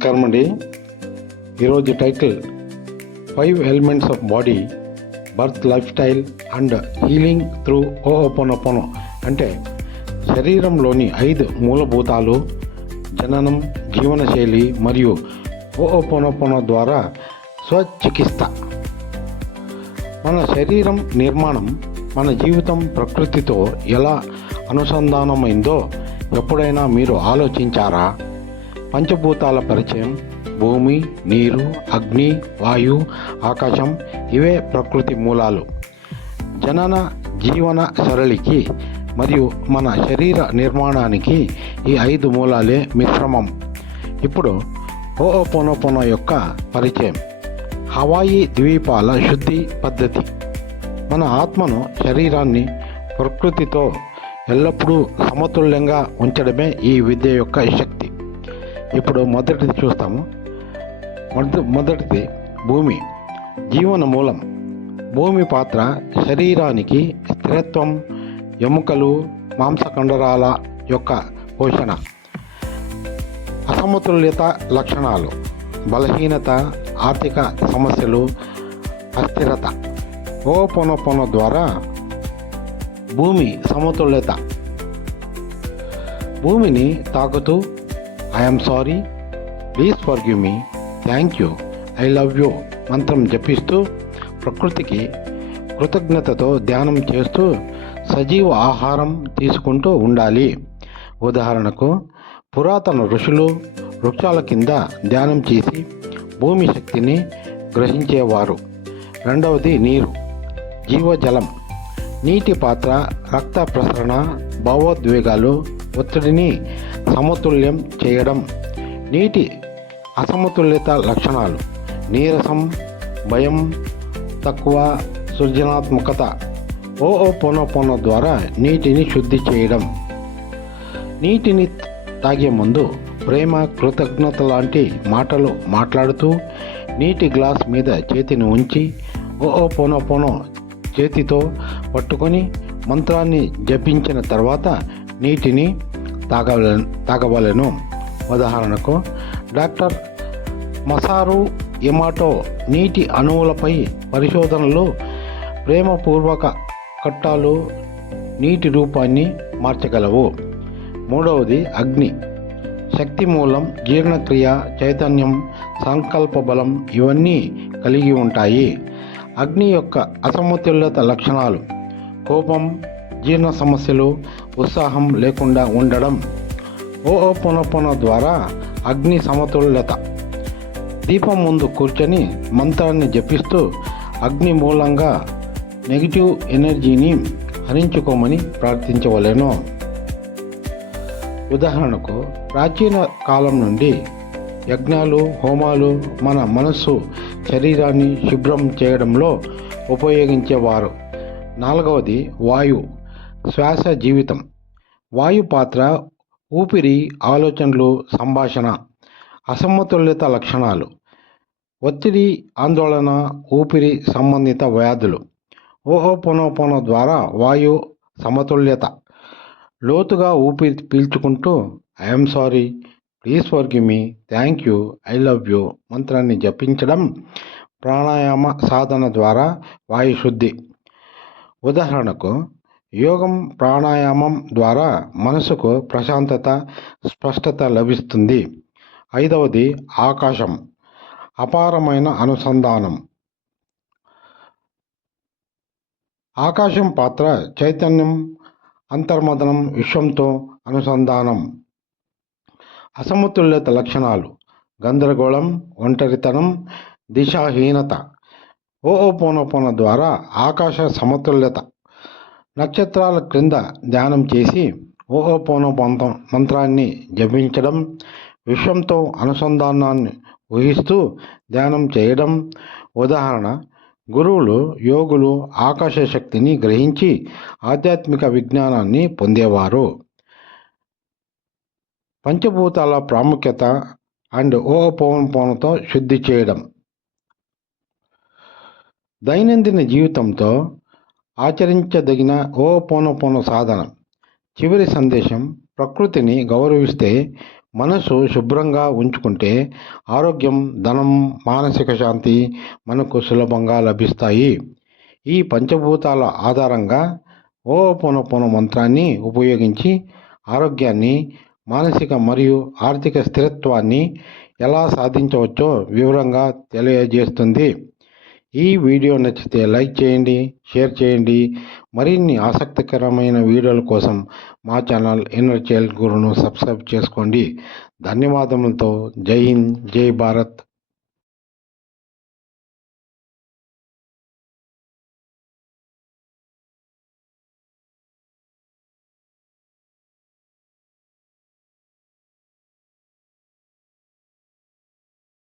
నమస్కారం అండి. ఈరోజు title 5 elements of body, birth, lifestyle and healing through Hooponopono. అంటే శరీరంలోని 5 మూలభూతాలు, జననం, జీవనశైలి మరియు హోఓపోనోపోనో ద్వారా స్వచికిత్స. మన శరీరం నిర్మాణం, మన జీవితం ప్రకృతితో ఎలా అనుసంధానమైందో ఎప్పుడైనా మీరు ఆలోచించారా? పంచభూతాల పరిచయం, భూమి, నీరు, అగ్ని, వాయు, ఆకాశం ఇవే ప్రకృతి మూలాలు. జనన జీవన సరళికి మరియు మన శరీర నిర్మాణానికి ఈ 5 మూలాలే మిశ్రమం. ఇప్పుడు హోఓపోనోపోనో యొక్క పరిచయం. హవాయి ద్వీపాల శుద్ధి పద్ధతి. మన ఆత్మను, శరీరాన్ని ప్రకృతితో ఎల్లప్పుడూ సమతుల్యంగా ఉంచడమే ఈ విద్య యొక్క శక్తి. ఇప్పుడు మొదటిది చూస్తాము. మొదటిది భూమి, జీవన మూలం. భూమి పాత్ర శరీరానికి స్థిరత్వం, ఎముకలు, మాంసకండరాల యొక్క పోషణ. అసమతుల్యత లక్షణాలు: బలహీనత, ఆర్థిక సమస్యలు, అస్థిరత. హోఓపోనోపోనో ద్వారా భూమి సమతుల్యత. భూమిని తాకుతూ I'm sorry, please forgive me, thank you, I love you మంత్రం జపిస్తూ, ప్రకృతికి కృతజ్ఞతతో ధ్యానం చేస్తూ సజీవ ఆహారం తీసుకుంటూ ఉండాలి. ఉదాహరణకు, పురాతన ఋషులు వృక్షాల కింద ధ్యానం చేసి భూమి శక్తిని గ్రహించేవారు. రెండవది నీరు, జీవజలం. నీటి పాత్ర రక్త ప్రసరణ, భావోద్వేగాలు, ఒత్తిడిని సమతుల్యం చేయడం. నీటి అసమతుల్యత లక్షణాలు: నీరసం, భయం, తక్కువ సృజనాత్మకత. హోఓపోనోపోనో ద్వారా నీటిని శుద్ధి చేయడం. నీటిని తాగే ముందు ప్రేమ, కృతజ్ఞత లాంటి మాటలు మాట్లాడుతూ నీటి గ్లాస్ మీద చేతిని ఉంచి హోఓపోనోపోనో చేతితో పట్టుకొని మంత్రాన్ని జపించిన తర్వాత నీటిని తాగవలెను. ఉదాహరణకు, డాక్టర్ మసారు ఎమాటో నీటి అణువులపై పరిశోధనలు ప్రేమపూర్వక కట్టాలు నీటి రూపాన్ని మార్చగలవు. మూడవది అగ్ని, శక్తి మూలం, జీర్ణక్రియ, చైతన్యం, సంకల్ప బలం ఇవన్నీ కలిగి ఉంటాయి. అగ్ని యొక్క అసమతుల్యత లక్షణాలు: కోపం, జీర్ణ సమస్యలు, ఉత్సాహం లేకుండా ఉండడం. హోఓపోనోపోనో ద్వారా అగ్ని సమతుల్యత. దీపం ముందు కూర్చొని మంత్రాన్ని జపిస్తూ అగ్ని మూలంగా నెగిటివ్ ఎనర్జీని హరించుకోమని ప్రార్థించవలెను. ఉదాహరణకు, ప్రాచీన కాలం నుండి యజ్ఞాలు, హోమాలు మన మనస్సు, శరీరాన్ని శుభ్రం చేయడంలో ఉపయోగించేవారు. నాలుగవది వాయు, శ్వాస జీవితం. వాయు పాత్ర ఊపిరి, ఆలోచనలు, సంభాషణ. అసమతుల్యత లక్షణాలు: ఒత్తిడి, ఆందోళన, ఊపిరి సంబంధిత వ్యాధులు. హోఓపోనోపోనో ద్వారా వాయు సమతుల్యత. లోతుగా ఊపిరి పీల్చుకుంటూ I'm sorry, please forgive me, thank you, I love you మంత్రాన్ని జపించడం. ప్రాణాయామ సాధన ద్వారా వాయు శుద్ధి. ఉదాహరణకు, యోగం, ప్రాణాయామం ద్వారా మనసుకు ప్రశాంతత, స్పష్టత లభిస్తుంది. ఐదవది ఆకాశం, అపారమైన అనుసంధానం. ఆకాశం పాత్ర చైతన్యం, అంతర్మదనం, విశ్వంతో అనుసంధానం. అసమతుల్యత లక్షణాలు: గందరగోళం, ఒంటరితనం, దిశాహీనత. హోఓపోనోపోనో ద్వారా ఆకాశ సమతుల్యత. నక్షత్రాల క్రింద ధ్యానం చేసి హోఓపోనోపోనో మంత్రాన్ని జపించడం. విశ్వంతో అనుసంధానాన్ని ఊహిస్తూ ధ్యానం చేయడం. ఉదాహరణ, గురువులు, యోగులు ఆకాశ శక్తిని గ్రహించి ఆధ్యాత్మిక విజ్ఞానాన్ని పొందేవారు. పంచభూతాల ప్రాముఖ్యత అండ్ హోఓపోనోపోనోతో శుద్ధి చేయడం. దైనందిన జీవితంతో ఆచరించదగిన హోఓపోనోపోనో సాధన. చివరి సందేశం: ప్రకృతిని గౌరవిస్తే మనసు శుభ్రంగా ఉంచుకుంటే ఆరోగ్యం, ధనం, మానసిక శాంతి మనకు సులభంగా లభిస్తాయి. ఈ పంచభూతాల ఆధారంగా హోపోనోపోనో మంత్రాన్ని ఉపయోగించి ఆరోగ్యాన్ని, మానసిక మరియు ఆర్థిక స్థిరత్వాన్ని ఎలా సాధించవచ్చో వివరంగా తెలియజేస్తుంది. ఈ వీడియో నచ్చితే లైక్ చేయండి, షేర్ చేయండి. మరిన్ని ఆసక్తికరమైన వీడియోల కోసం మా ఛానల్ ఇన్నర్ చైల్డ్ గురును సబ్స్క్రైబ్ చేసుకోండి. ధన్యవాదములతో జై హింద్, జై భారత్.